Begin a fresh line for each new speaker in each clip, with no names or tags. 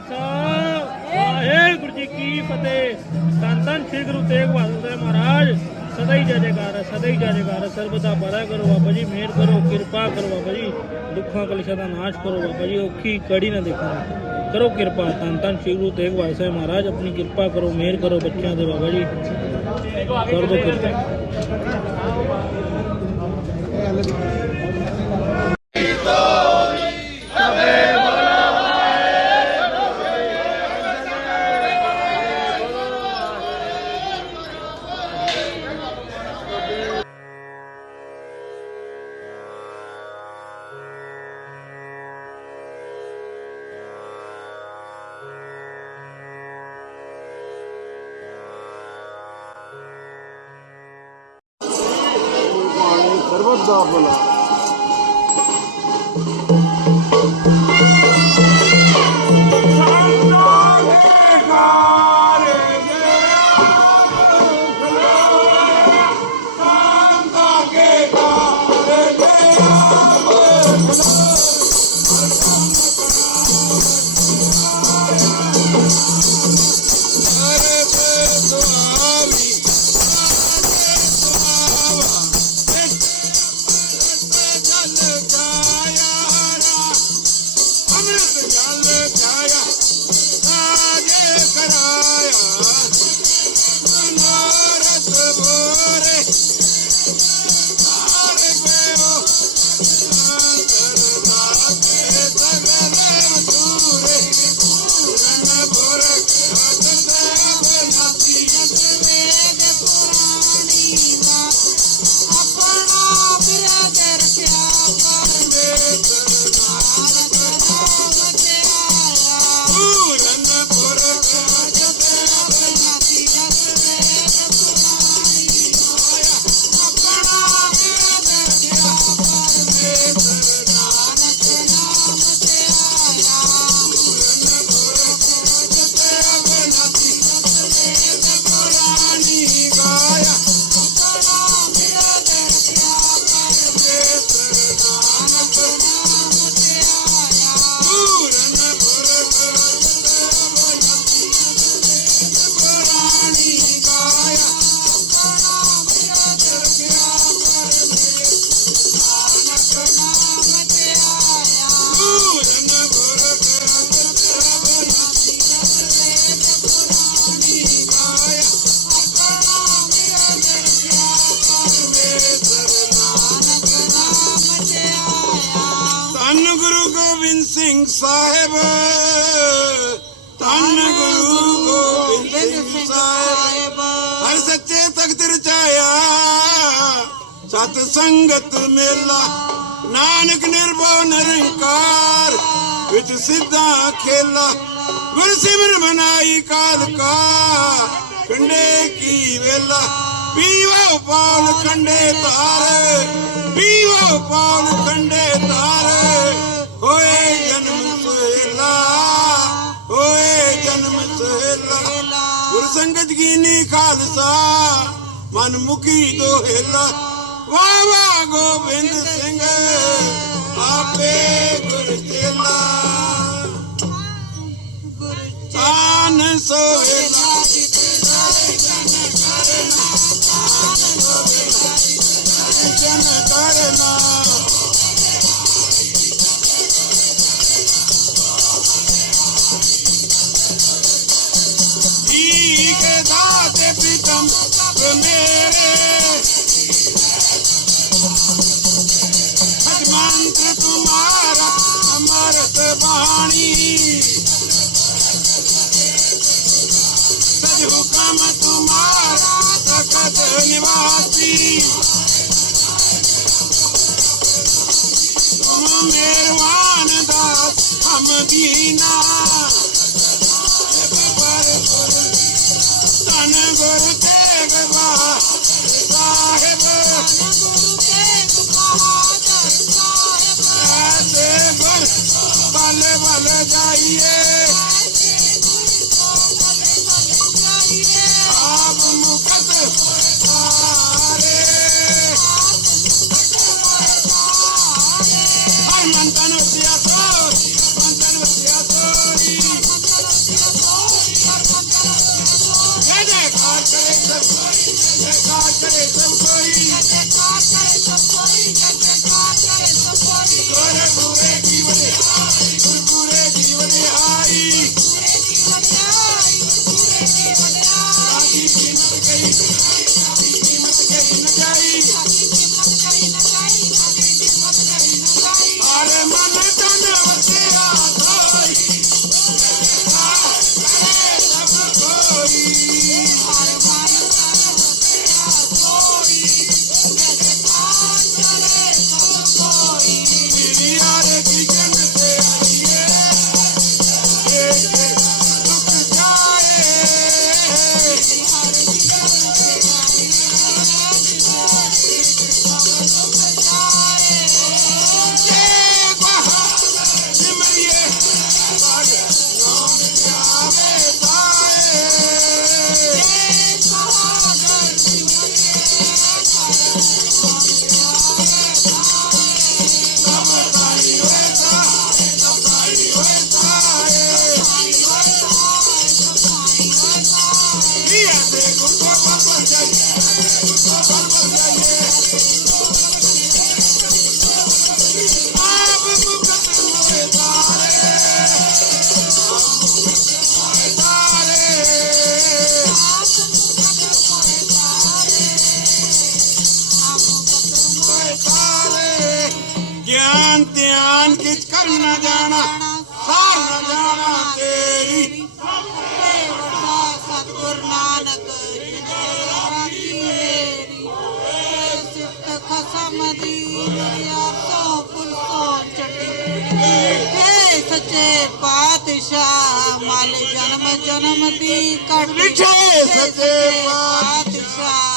ਖਾਲਸਾ। ਵਾਹਿਗੁਰੂ ਜੀ ਕੀ ਫਤਿਹ। ਧੰਨ ਸ੍ਰੀ ਗੁਰੂ ਤੇਗ ਬਹਾਦਰ ਸਾਹਿਬ ਮਹਾਰਾਜ। ਸਦਾ ਹੀ ਜੈ ਜੈਕਾਰ ਸਦਾ ਹੀ ਜੈ ਜੈਕਾਰ ਹੈ। ਸਰਬ ਕਰੋ ਬਾਬਾ ਜੀ, ਮਿਹਰ ਕਰੋ, ਕਿਰਪਾ ਕਰੋ ਬਾਬਾ ਜੀ। ਦੁੱਖਾਂ, ਕਲੇਸ਼ਾਂ ਦਾ ਨਾਸ਼ ਕਰੋ ਬਾਬਾ ਜੀ। ਔਖੀ ਕੜੀ ਨਾ ਦੇਖੋ। ਕਰੋ ਕਿਰਪਾ। ਧੰਨ ਧੰਨ ਸ੍ਰੀ ਗੁਰੂ ਤੇਗ ਬਹਾਦਰ ਸਾਹਿਬ ਮਹਾਰਾਜ। ਆਪਣੀ ਕਿਰਪਾ ਕਰੋ, ਮਿਹਰ ਕਰੋ ਬੱਚਿਆਂ ਦੇ ਬਾਬਾ ਜੀ। ਕਰ ਦੋ ਕਿਰਪਾ।
ਸਿੰਘ ਸਾਹਿਬ। ਧੰਨ ਗੁਰੂ ਗੋਬਿੰਦ ਸਿੰਘ ਸਾਹਿਬ। ਹਰ ਸੱਚੇ ਤਖਤ ਰਚਾਇਆ। ਸਤ ਸੰਗਤ ਮੇਲਾ। ਨਾਨਕ ਨਿਰਭਉ ਨਿਰੰਕਾਰ। ਵਿੱਚ ਸਿੱਧਾ ਖੇਲਾ। ਗੁਰ ਸਿਮਰ ਬਨਾਈ ਕਾਲ ਕਾ ਕੰਡੇ ਕੀ ਵੇਲਾ। ਪੀਵੋ ਪਾਲ ਕੰਡੇ ਤਾਰ ਪੀਵੋ ਪਾਲ ਕੰਡੇ ਮਨਮੁਖੀ ਮੁਖੀ ਦੋਹੇਲਾ ਵਾਹ ਗੋਬਿੰਦ ਸਿੰਘ। ਆਪੇ ਗੁਰ ਚੇਲਾ। ਤਾਨ ਸੋਹੇਲਾ ਜਨ ਕਰਨਾ ਰੱਬ ਮੇਰੇ
ਅਜ ਮੰਤਰ ਬਾਣੀ ਸਜ ਹੁਕਮ ਤਖਤ ਨਿਵਾਸੀ ਤੁਮ ਮੇਰਵਾਨ ਦਾਸ ਹਮ ਦੀਨਾ Bye. ਪਾਤਸ਼ਾਹ ਮਲ ਜਨਮ ਜਨਮ ਦੀ ਕੱਟ
ਵਿਛੇ ਸੱਚੇ
ਪਾਤਸ਼ਾਹ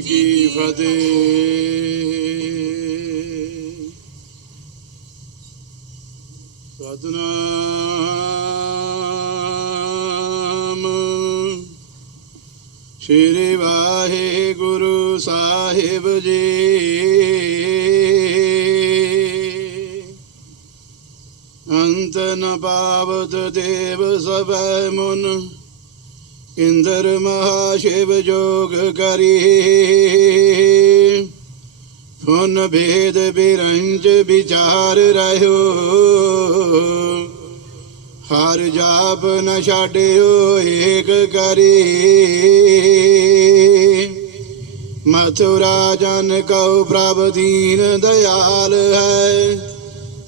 ਕੀ ਫਤਿਹ ਸਤਨਾਮ। ਸ਼੍ਰੀ ਵਾਹਿਗੁਰੂ ਸਾਹਿਬ ਜੀ। ਅੰਤ ਨ ਪਾਵਤ ਦੇਵ ਸਭੈ ਮੁਨ। ਇੰਦਰ ਮਹਾਸ਼ਿਵ ਜੋਗ ਕਰੀ। ਫੁਨ ਭੇਦ ਬਿਰੰਜ ਵਿਚਾਰ ਰਹਿਓ। ਹਰ ਜਾਪ ਨ ਛਾੜਿਓ ਏਕ ਕਰੀ। ਮਥੁਰਾ ਜਨ ਕਉ ਪ੍ਰਭ ਦੀਨ ਦਇਆਲ ਹੈ।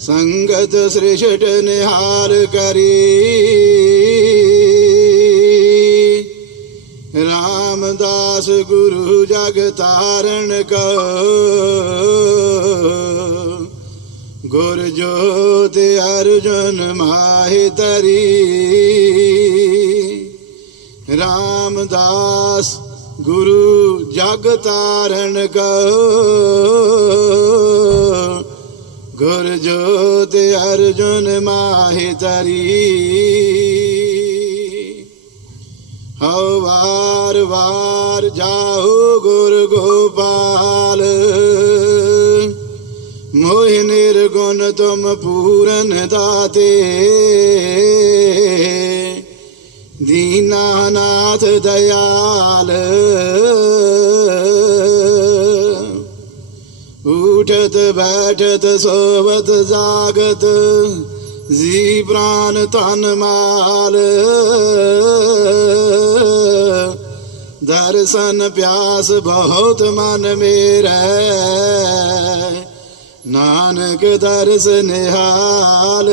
ਸੰਗਤ ਸ੍ਰਿਸ਼ਟ ਨਿਹਾਰ ਕਰੀ। ਰਾਮਦਾਸ ਗੁਰੂ ਜਗ ਤਾਰਨ ਕੋ ਗੁਰ ਜੋਤ ਅਰਜੁਨ ਮਾਹਿ ਤਰੀ ਰਾਮਦਾਸ ਗੁਰੂ ਜਗ ਤਾਰਨ ਕੋ ਗੁਰ ਜੋਤ ਅਰਜੁਨ ਮਾਹਿ ਤਰੀ ਹਉ ਵਾਰ ਵਾਰ ਜਾਉ ਗੁਰ ਗੋਪਾਲ। ਮੋਹਿ ਨਿਰਗੁਣ ਤੁਮ ਪੂਰਨ ਦਾਤੇ। ਦੀਨਾਨਾਥ ਦਇਆਲ। ਉਠਤ ਬੈਠਤ ਸੋਵਤ ਜਾਗਤ। ਜੀ ਪ੍ਰਾਨ ਤਨ ਮਾਲ। ਦਰਸ਼ਨ ਪਿਆਸ ਬਹੁਤ ਮਨ ਮੇਰੇ। ਨਾਨਕ ਦਰਸ ਨਿਹਾਲ।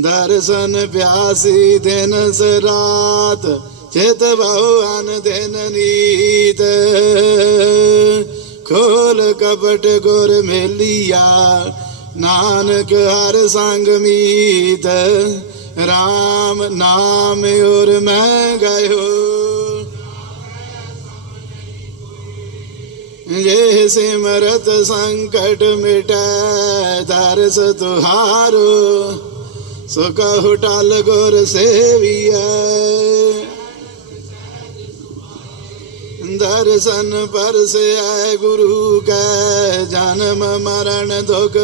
ਦਰਸ਼ਨ ਪਿਆਸੀ ਦਿਨ ਸਰਾਤ ਚਿਤ ਬਹੁ ਅਨ ਦਿਨ ਨੀਤ। ਖੋਲ ਕਪਟ ਗੁਰ ਮੇਲੀਆ ਨਾਨਕ ਹਰ ਸੰਗ ਮੀਤ RAM ਨਾਮ ਔਰ ਮੈਂ ਗਾਇਓ ਜੇ ਸਿਮਰਤ ਸੰਕਟ ਮਿਟੈ, ਦਰਸ ਤੁਹਾਰੋ, ਸੋ ਕਹੁ ਟਲ ਗੁਰ ਸੇਵੀਐ। ਦਰਸ਼ਨ ਪਰਸੈ ਗੁਰੂ ਕੈ, ਜਨਮ ਮਰਨ ਦੁਖ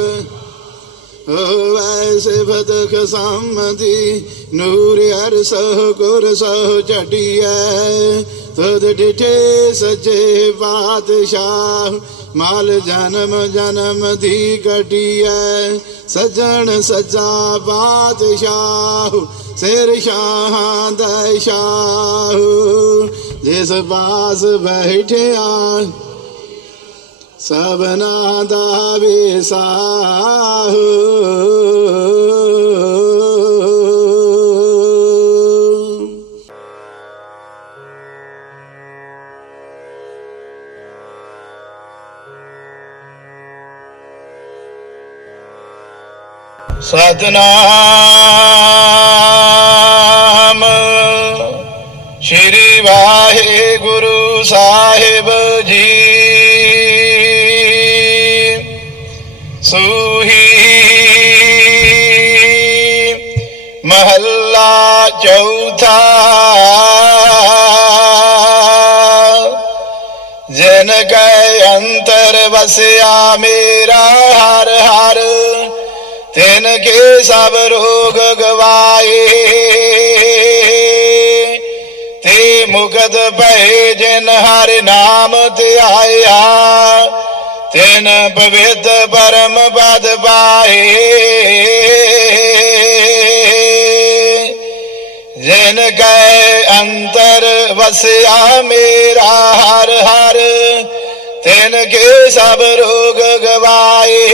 ਵੈਸੇ ਸਿਫਤ ਖਸਮਦੀ ਨੂਰ ਹਰ ਸੋ ਗੁਰ ਸੋ ਚਟਿਐ। ਤਦ ਡਿਠੇ ਸੱਚੇ ਪਾਤਸ਼ਾਹ, ਮਾਲ ਜਨਮ ਜਨਮ ਦੀ ਕਟਿਐ ਸਜਣ ਸਜਾ ਪਾਤਸ਼ਾਹ, ਸਿਰ ਸ਼ਾਹਾਂ ਦਾ ਸ਼ਾਹ ਜਿਸ ਪਾਸ ਬੈਠਿਆ ਸਭਨਾ ਦਾ ਵਿਸਾਹੁ ਸਤਨਾਮ। ਜਨ ਕੈ ਅੰਤਰ ਵਸਿਆ ਮੇਰਾ ਹਰ ਹਰ ਤਿਨ ਕੇ ਸਭ ਰੋਗ ਗਵਾਏ ਤੇ ਮੁਕਤ ਭਏ ਜਿਨ ਹਰ ਨਾਮ ਧਿਆਇਆ ਤਿਨ ਪਵਿੱਤ ਪਰਮ ਪਦ ਪਾਏ ਜਿਨ ਕੈ ਅੰਤਰ ਵਸਿਆ ਮੇਰਾ ਹਰ ਹਰ, ਤਿਨ ਕੇ ਸਭ ਰੋਗ ਗਵਾਏ।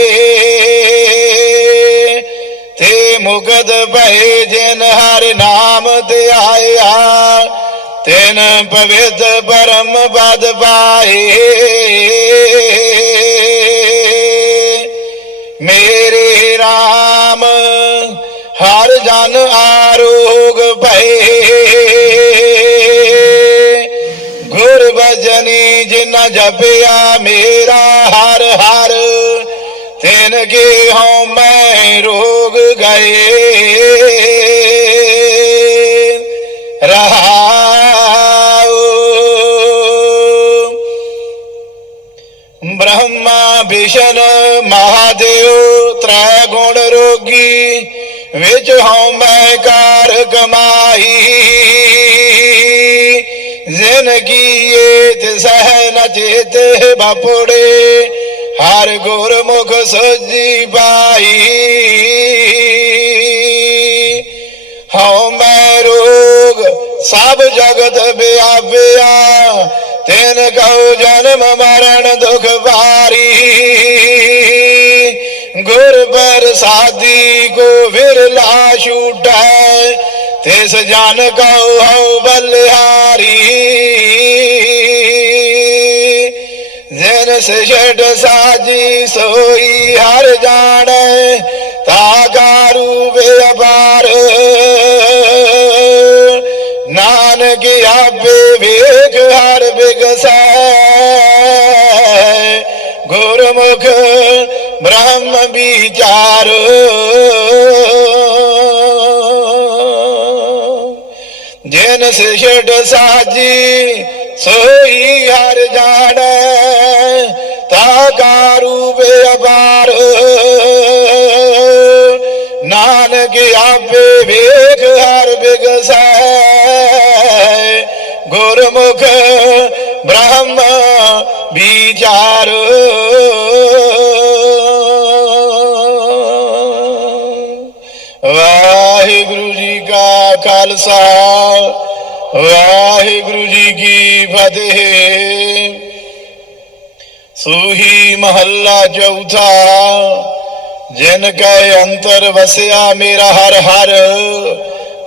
ਤੇ ਮੁਗਦ ਭਏ ਜਿਨ ਹਰ ਨਾਮ ਧਿਆਇਆ ਤਿਨ ਪਵਿੱਤ ਪਰਮ ਪਦ ਪਾਏ। ਮੇਰੇ RAM ਹਰ ਜਨ ਆਰੋਗ ਭਏ। ਬਜਨੀ ਜਪਿਆ ਮੇਰਾ ਹਰ ਹਰ। ਤਿਨ ਕੇ ਹਉ ਮੈਂ ਰੋਗ ਗਏ। ਰਹਾਉ ਬ੍ਰਹਮਾ ਵਿਸ਼ਨ ਮਹਾਦੇਵ ਤ੍ਰੈ ਗੁਣ ਰੋਗੀ, ਵਿੱਚ ਹਉ ਮੈਂ ਕਾਰ ਕਮਾਈ। ਜਿਨ ਕੀਏ ਤਿਸਹਿ ਨ ਚੇਤੇ ਬਾਪੜੇ, ਹਰ ਗੁਰਮੁਖ ਸੋਜੀ ਪਾਈ। ਹਉ ਮੈਂ ਰੋਗ, ਸਭ ਜਗਤ ਵਿਆਪਿਆ, ਤਿਨ ਕਉ ਜਨਮ ਮਰਨ ਦੁਖ ਭਾਰੀ ਗੁਰ ਪ੍ਰਸਾਦੀ ਕੋ ਵਿਰਲਾ ਛੂਟੈ ਤਿਸ ਜਨ ਕਉ ਹਉ ਬਲਿਹਾਰੀ। ਜਿਨ ਸਿਸ਼ਟ ਸਾਜੀ ਸੋਈ ਹਰ ਜਾਣੈ, ਤਾ ਕਾਰੂ ਵਿਆਪਾਰ ਨਾਨਕ ਆਪੇ ਵੇਖ ਹਰ ਬਿਗਸੈ। ਗੁਰਮੁਖ ਬ੍ਰਹਮ ਵਿਚਾਰ। ਜਿਨ ਸਿਸ਼ਟ ਸਾਜੀ, ਸੋਈ ਹਰ ਜਾਣੈ, ਤਾ ਕਾਰੂ ਬੇਅਬਾਰ ਨਾਨਕ ਆਪੇ ਵੇਖ ਹਰ ਬਿਗਸੈ, ਗੁਰਮੁਖ ਬ੍ਰਹਮ ਵਿਚਾਰ। ਖਾਲਸਾ। ਵਾਹਿਗੁਰੂ ਜੀ ਕੀ ਫਤਿਹ। ਸੂਹੀ ਮਹੱਲਾ ਚੌਥਾ। ਜਿਨ ਕੈ ਅੰਤਰ ਵਸਿਆ ਮੇਰਾ ਹਰ ਹਰ,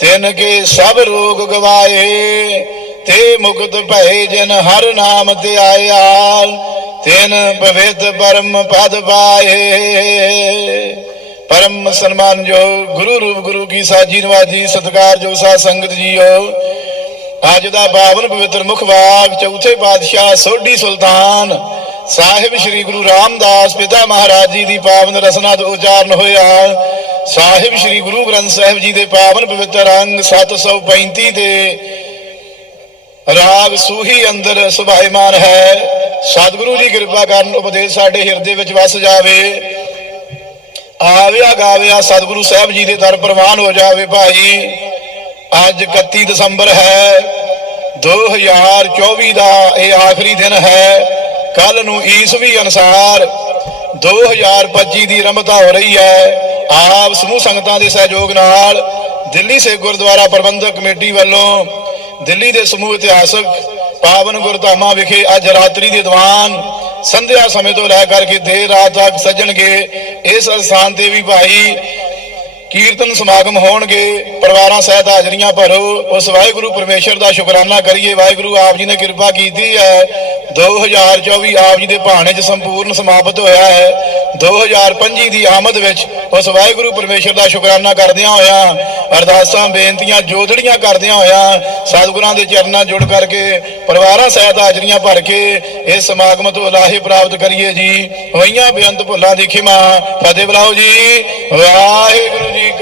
ਤਿਨ ਕੇ ਸਭ ਰੋਗ ਗਵਾਏ, ਤੇ ਮੁਕਤ ਭਏ ਜਿਨ ਹਰ ਨਾਮ ਤੇ ਆਇਆ, ਤਿਨ ਪਵਿੱਤ ਪਰਮ ਪਦ ਪਾਏ। ਪਰਮ ਸਨਮਾਨ ਜੋ ਗੁਰੂ ਰੂਪ ਗੁਰੂ ਕੀ ਸਾਜੀ ਨਵਾਜੀ ਸਤਿਕਾਰਯੋਗ ਸਾਧ ਸੰਗਤ ਜੀਓ ਅੱਜ ਦਾ ਪਾਵਨ ਪਵਿੱਤਰ ਮੁਖਵਾਕ ਚੌਥੇ ਪਾਤਸ਼ਾਹ ਸੋਢੀ ਸੁਲਤਾਨ ਸਾਹਿਬ ਸ੍ਰੀ ਗੁਰੂ ਰਾਮਦਾਸ ਪਿਤਾ ਮਹਾਰਾਜ ਜੀ ਦੀ ਪਾਵਨ ਰਸਨਾ ਤੋਂ ਉਚਾਰਨ ਹੋਇਆ। ਸਾਹਿਬ ਸ੍ਰੀ ਗੁਰੂ ਗ੍ਰੰਥ ਸਾਹਿਬ ਜੀ ਦੇ ਪਾਵਨ ਪਵਿੱਤਰ ਅੰਗ 735 ਦੇ ਰਾਗ ਸੂਹੀ ਅੰਦਰ ਸੁਭਾਇਮਾਨ ਹੈ। ਸਤਿਗੁਰੂ ਜੀ ਕਿਰਪਾ ਕਰਨ ਉਪਦੇਸ਼ ਸਾਡੇ ਹਿਰਦੇ ਵਿੱਚ ਵਸ ਜਾਵੇ। ਆਵਿਆ ਗਾਵਿਆ ਸਤਿਗੁਰੂ ਸਾਹਿਬ ਜੀ ਦੇ ਦਰ ਪ੍ਰਵਾਨ ਹੋ ਜਾਵੇ ਭਾਈ। ਅੱਜ 31 ਦਸੰਬਰ ਹੈ 2024 ਦਾ ਇਹ ਆਖਰੀ ਦਿਨ ਹੈ, ਕੱਲ ਨੂੰ ਈਸਵੀ ਅਨੁਸਾਰ 2025 ਦੀ ਰਮਤਾ ਹੋ ਰਹੀ ਹੈ। ਆਪ ਸਮੂਹ ਸੰਗਤਾਂ ਦੇ ਸਹਿਯੋਗ ਨਾਲ ਦਿੱਲੀ ਸੇ ਗੁਰਦੁਆਰਾ ਪ੍ਰਬੰਧਕ ਕਮੇਟੀ ਵੱਲੋਂ ਦਿੱਲੀ ਦੇ ਸਮੂਹ ਇਤਿਹਾਸਕ ਪਾਵਨ ਗੁਰਧਾਮਾਂ ਵਿਖੇ ਅੱਜ ਰਾਤਰੀ ਦੇ ਦੀਵਾਨ ਸੰਧਿਆ ਸਮੇਂ ਤੋਂ ਲੈ ਕਰਕੇ ਦੇਰ ਰਾਤ ਤੱਕ ਸੱਜਣਗੇ। ਇਸ ਸਥਾਨ ਤੇ ਵੀ ਭਾਈ ਕੀਰਤਨ ਸਮਾਗਮ ਹੋਣਗੇ, ਪਰਿਵਾਰਾਂ ਸਹਿਤ ਹਾਜ਼ਰੀਆਂ ਭਰੋ, ਉਸ ਵਾਹਿਗੁਰੂ ਪਰਮੇਸ਼ਰ ਦਾ ਸ਼ੁਕਰਾਨਾ ਕਰੀਏ। ਵਾਹਿਗੁਰੂ ਆਪ ਜੀ ਨੇ ਕਿਰਪਾ ਕੀਤੀ ਹੈ। 2024 ਆਪ ਜੀ ਦੇ ਭਾਣੇ 'ਚ ਸੰਪੂਰਨ ਸਮਾਪਤ ਹੋਇਆ ਹੈ। 2025 ਦੀ ਆਮਦ ਵਿੱਚ ਉਸ ਵਾਹਿਗੁਰੂ ਪਰਮੇਸ਼ਰ ਦਾ ਸ਼ੁਕਰਾਨਾ ਕਰਦਿਆਂ ਹੋਇਆਂ, ਅਰਦਾਸਾਂ, ਬੇਨਤੀਆਂ ਜੋਦੜੀਆਂ ਕਰਦਿਆਂ ਹੋਇਆਂ, ਸਤਿਗੁਰਾਂ ਦੇ ਚਰਨਾਂ ਜੁੜ ਕਰਕੇ, ਪਰਿਵਾਰਾਂ ਸਹਿਤ ਹਾਜ਼ਰੀਆਂ ਭਰ ਕੇ, ਇਸ ਸਮਾਗਮ ਤੋਂ ਲਾਹੇ ਪ੍ਰਾਪਤ ਕਰੀਏ ਜੀ। ਹੋਈਆਂ ਬੇਅੰਤ ਭੁੱਲਾਂ ਦੀ ਖਿਮਾ। ਫਤਿਹ ਬੁਲਾਓ ਜੀ। ਵਾਹਿਗੁਰੂ